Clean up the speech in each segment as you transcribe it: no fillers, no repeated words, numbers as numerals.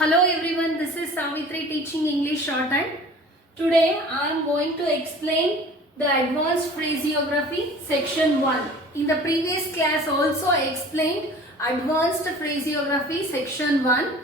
Hello everyone, this is Savitri teaching English Shorthand. Today I am going to explain the advanced phraseography section 1. In the previous class also I explained advanced phraseography section 1.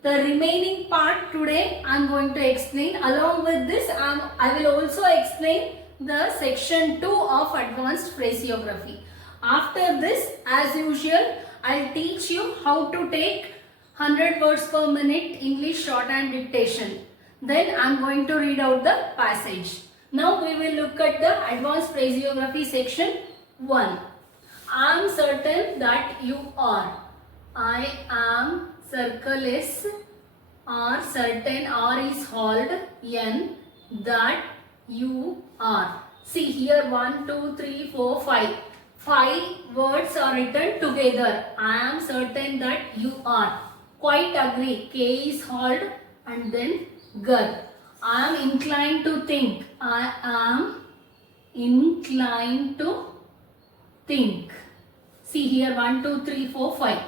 The remaining part today I am going to explain. Along with this I will also explain the section 2 of advanced phraseography. After this, as usual, I will teach you how to take 100 words per minute English shorthand dictation. Then I am going to read out the passage. Now we will look at the advanced phraseography section 1. I am certain that you are. I am, circle S, are, certain, R is hold, N, that you are. See here 1, 2, 3, 4, 5. 5 words are written together. I am certain that you are. Quite agree. K is hold and then gur. I am inclined to think. I am inclined to think. See here 1, 2, 3, 4, 5.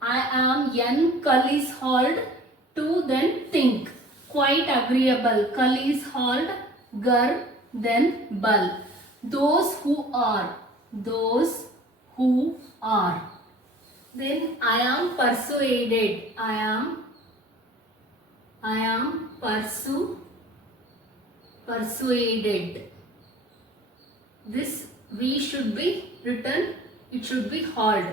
I am N, cull is hold, to then think. Quite agreeable. Cull is hold, gur, then bull. Those who are. Those who are. Then I am persuaded. I am persuaded. This we should be written. It should be hold.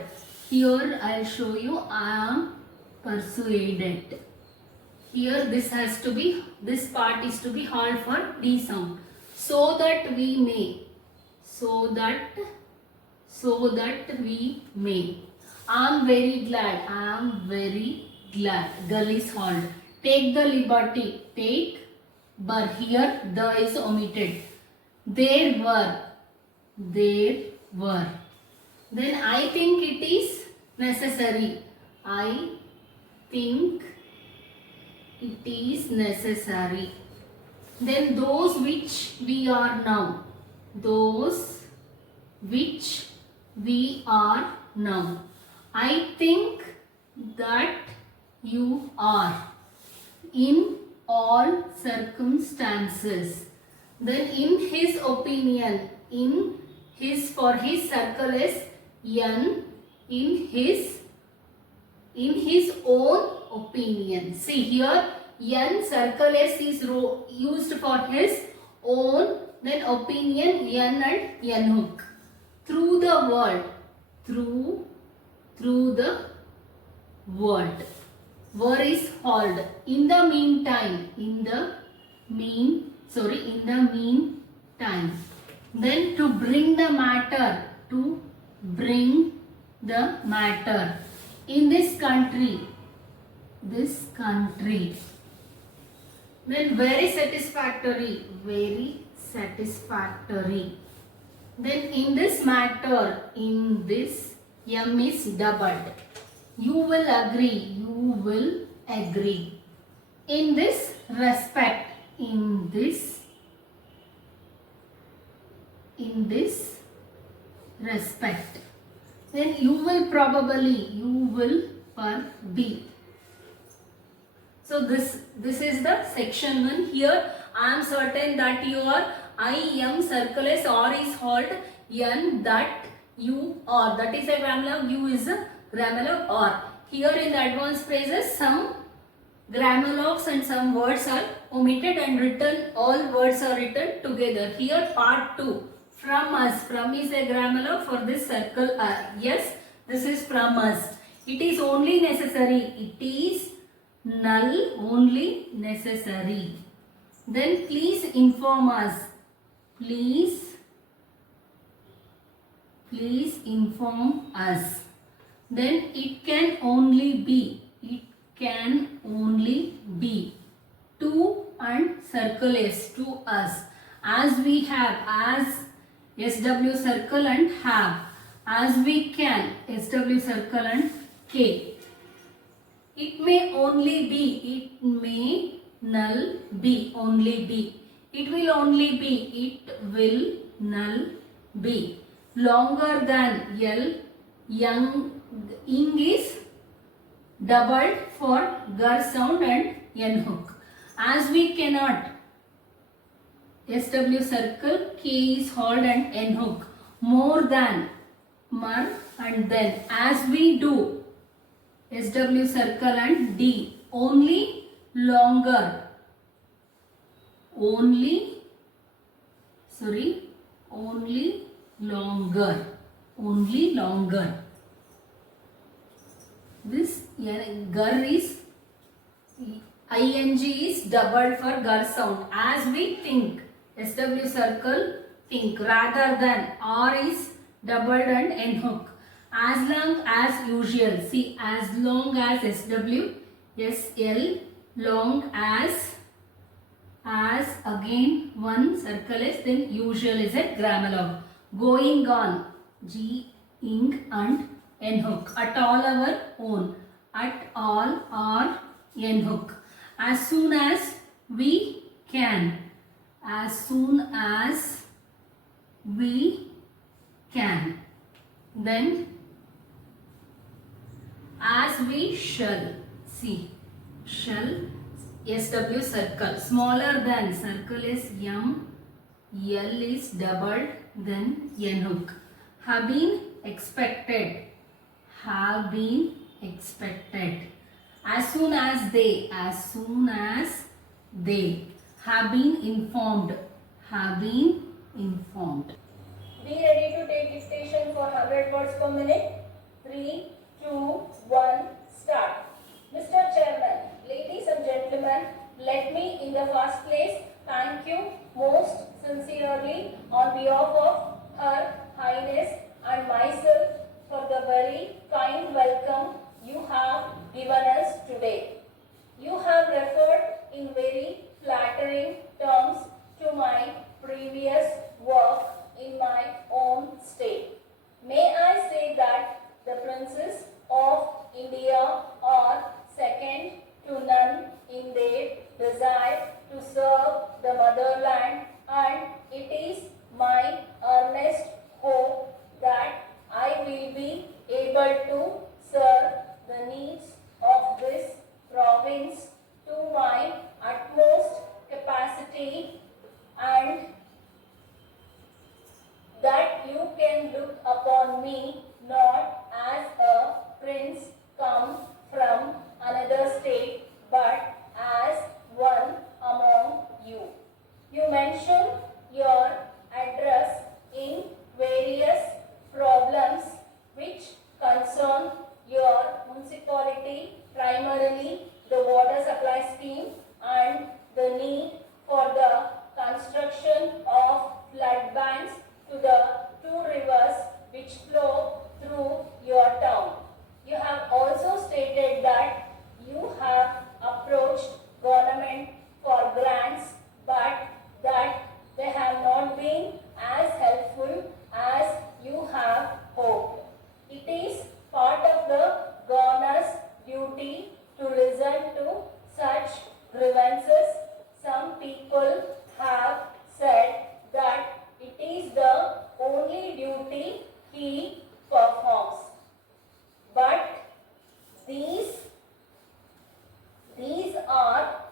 Here I will show you. I am persuaded. Here this has to be. This part is to be hold for D sound. So that we may. So that we may. I am very glad. I am very glad. Gull is hold. Take the liberty. Take, but here the is omitted. There were. Then I think it is necessary. I think it is necessary. Then those which we are now. Those which we are now. I think that you are. In all circumstances. Then in his opinion. In his, for his circle is N. In his own opinion. See here N, circle S is used for his own. Then opinion N and N hook. Through the world. Through the world. Were is hold. In the meantime. In the meantime. Then to bring the matter. To bring the matter. In this country. This country. Then very satisfactory. Very satisfactory. Then in this matter. In this M is doubled. You will agree. You will agree. In this respect. In this respect. Then you will probably. You will be. So this is the section 1. Here I am certain that you are. I am, circle S, R is hold, N, that you are. That is a grammar of U is a grammar of R. Here in the advanced phrases, some grammar and some words are omitted and written. All words are written together. Here part 2. From us. From is a grammar for this circle R. Yes, this is from us. It is only necessary. It is null, only necessary. Then please inform us. Please inform us. Then it can only be. It can only be. To and circle S. To us. As we have. As SW circle and have. As we can. SW circle and K. It may only be. It may null be. Only be. It will only be. It will null be. Longer than L. Young. Ing is doubled for gur sound and n hook. As we cannot SW circle, K is hard and n hook. More than, mer and then. As we do SW circle and D. Only, longer. Only longer. Only longer. This gur is ing is doubled for gur sound. As we think, SW circle, think, rather than. R is doubled and n hook. As long as usual. See, as long as SW, SL, long as again one circle is, then usual is a grammar log. Going on, G, ing and n hook. At all our own. At all or n hook. As soon as we can. As soon as we can. Then as we shall. See, shall, SW circle. Smaller than, circle is M, L is doubled, then n hook. Have been expected. Have been expected. As soon as they. As soon as they. Have been informed. Have been informed. Be ready to take dictation for 100 words per minute. 3, 2, 1, start. Mr. Chairman, ladies and gentlemen, let me in the first place thank you most sincerely on behalf of Her Highness and myself for the very kind welcome you have given us today. You have referred in very flattering terms to my previous work in my own state. May I say that the princes of India are second to none in their desire to serve the motherland, and it is my earnest hope that I will be able to serve the needs of this province to my utmost capacity, and that you can look upon me not as a prince come from another state, but as one among you. You mention your address in various problems which concern your municipality, primarily the water supply scheme and the need for the construction of flood banks to the two rivers which flow through your town. You have also stated that you have approached government for grants, but that they have not been as helpful as you have hoped. It is part of the governor's duty to listen to such grievances. Some people have said that it is the only duty he performs. But these are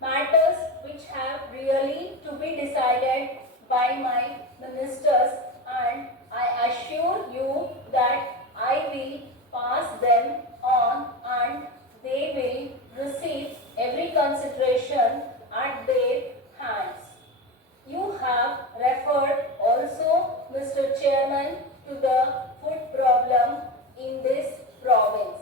matters which have really to be decided by my ministers, and I assure you that I will pass them on and they will receive every consideration at their hands. You have referred also, Mr. Chairman, to the food problem in this province.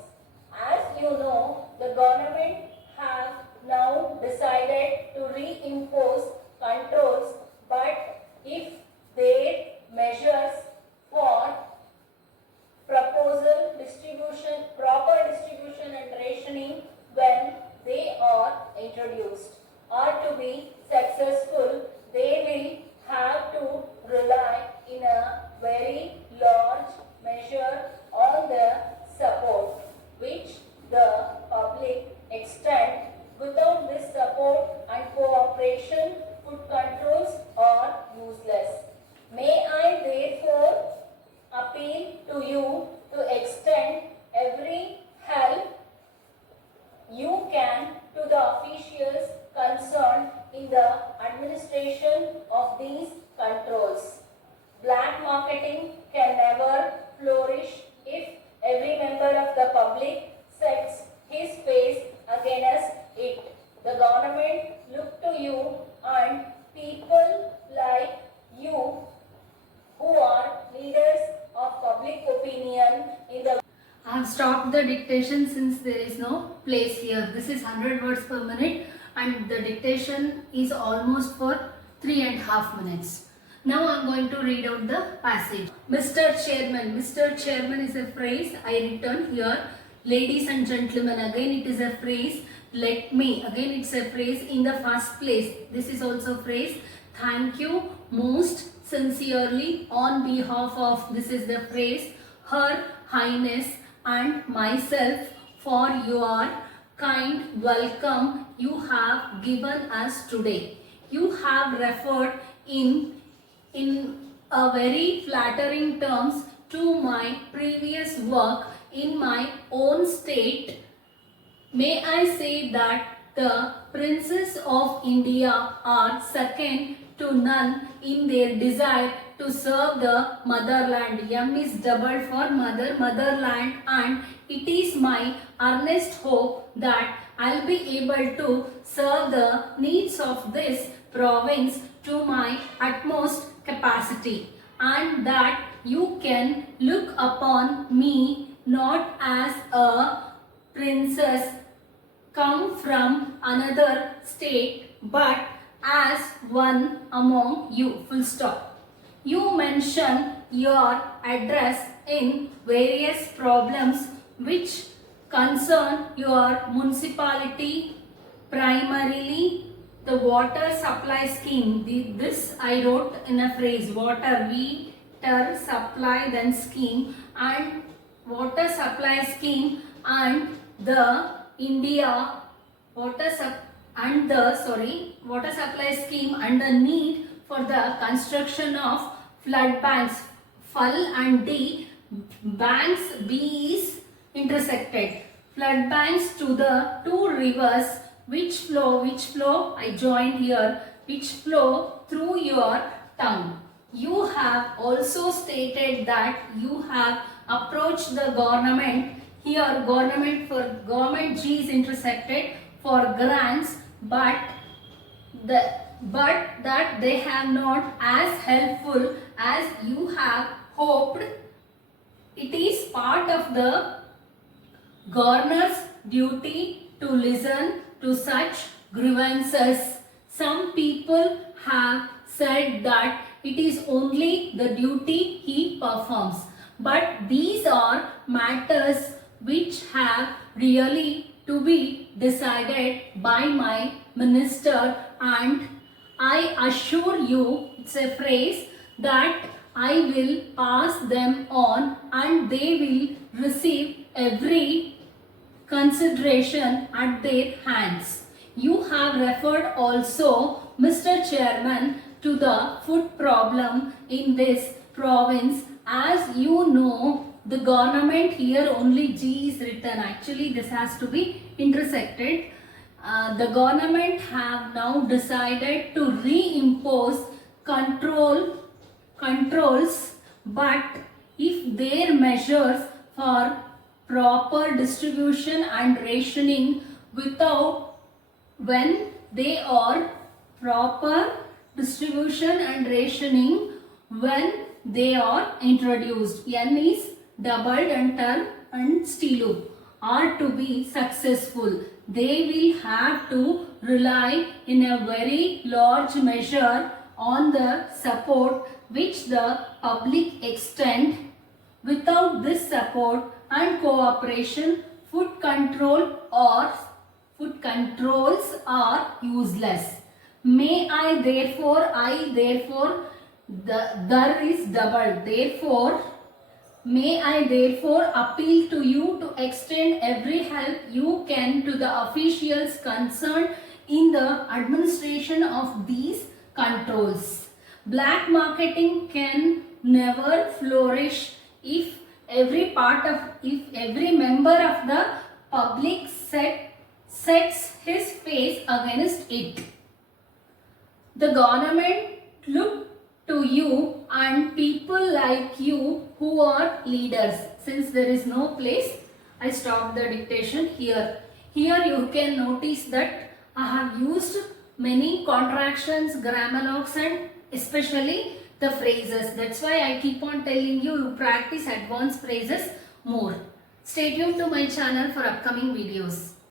As you know, the government have now decided to reimpose controls, but if their measures for proper distribution and rationing when they are introduced are to be successful, they will have to rely in a very large measure on the support which the public extend. Without this support and cooperation, food controls are useless. May I therefore appeal to you to extend every you can to the officials concerned in the administration of these controls. Black marketing can never flourish if every member of the public sets his face against it. The government look to you and people like you who are leaders of public opinion in the. I have stopped the dictation since there is no place here. This is 100 words per minute and the dictation is almost for 3.5 minutes. Now I am going to read out the passage. Mr. Chairman. Mr. Chairman is a phrase I written here. Ladies and gentlemen, again it is a phrase. Let me, again it's a phrase in the first place. This is also phrase. Thank you most sincerely on behalf of, this is the phrase, Her Highness and myself for your kind welcome you have given us today. You have referred in a very flattering terms to my previous work in my own state. May I say that the princes of India are second to none in their desire to serve the motherland. M is doubled for mother, motherland, and it is my earnest hope that I'll be able to serve the needs of this province to my utmost capacity, and that you can look upon me not as a princess come from another state but as one among you. Full stop. You mention your address in various problems which concern your municipality, primarily the water supply scheme. This I wrote in a phrase, water, supply, then scheme, and water supply scheme and the India water supply scheme and the need for the construction of flood banks, FUL and D, banks B is intersected. Flood banks to the two rivers which flow, I joined here, which flow through your town. You have also stated that you have approached the government, here government G is intersected, for grants, but that they have not as helpful as you have hoped. It is part of the governor's duty to listen to such grievances. Some people have said that it is only the duty he performs, but these are matters which have really to be decided by my minister, and I assure you, it's a phrase, that I will pass them on and they will receive every consideration at their hands. You have referred also, Mr. Chairman, to the food problem in this province. As you know, the government, here only G is written. Actually, this has to be intersected. The government have now decided to reimpose controls, but if their measures for proper distribution and rationing when they are introduced, N is doubled and term and stilo, are to be successful. They will have to rely in a very large measure on the support which the public extend. Without this support and cooperation, food controls are useless. May I therefore, there is double. Therefore, may I therefore appeal to you to extend every help you can to the officials concerned in the administration of these controls. Black marketing can never flourish if every member of the public set sets his face against it. The government look to you and people like you who are leaders. Since there is no place, I stop the dictation here. Here you can notice that I have used many contractions, grammar locks and especially the phrases. That's why I keep on telling you to practice advanced phrases more. Stay tuned to my channel for upcoming videos.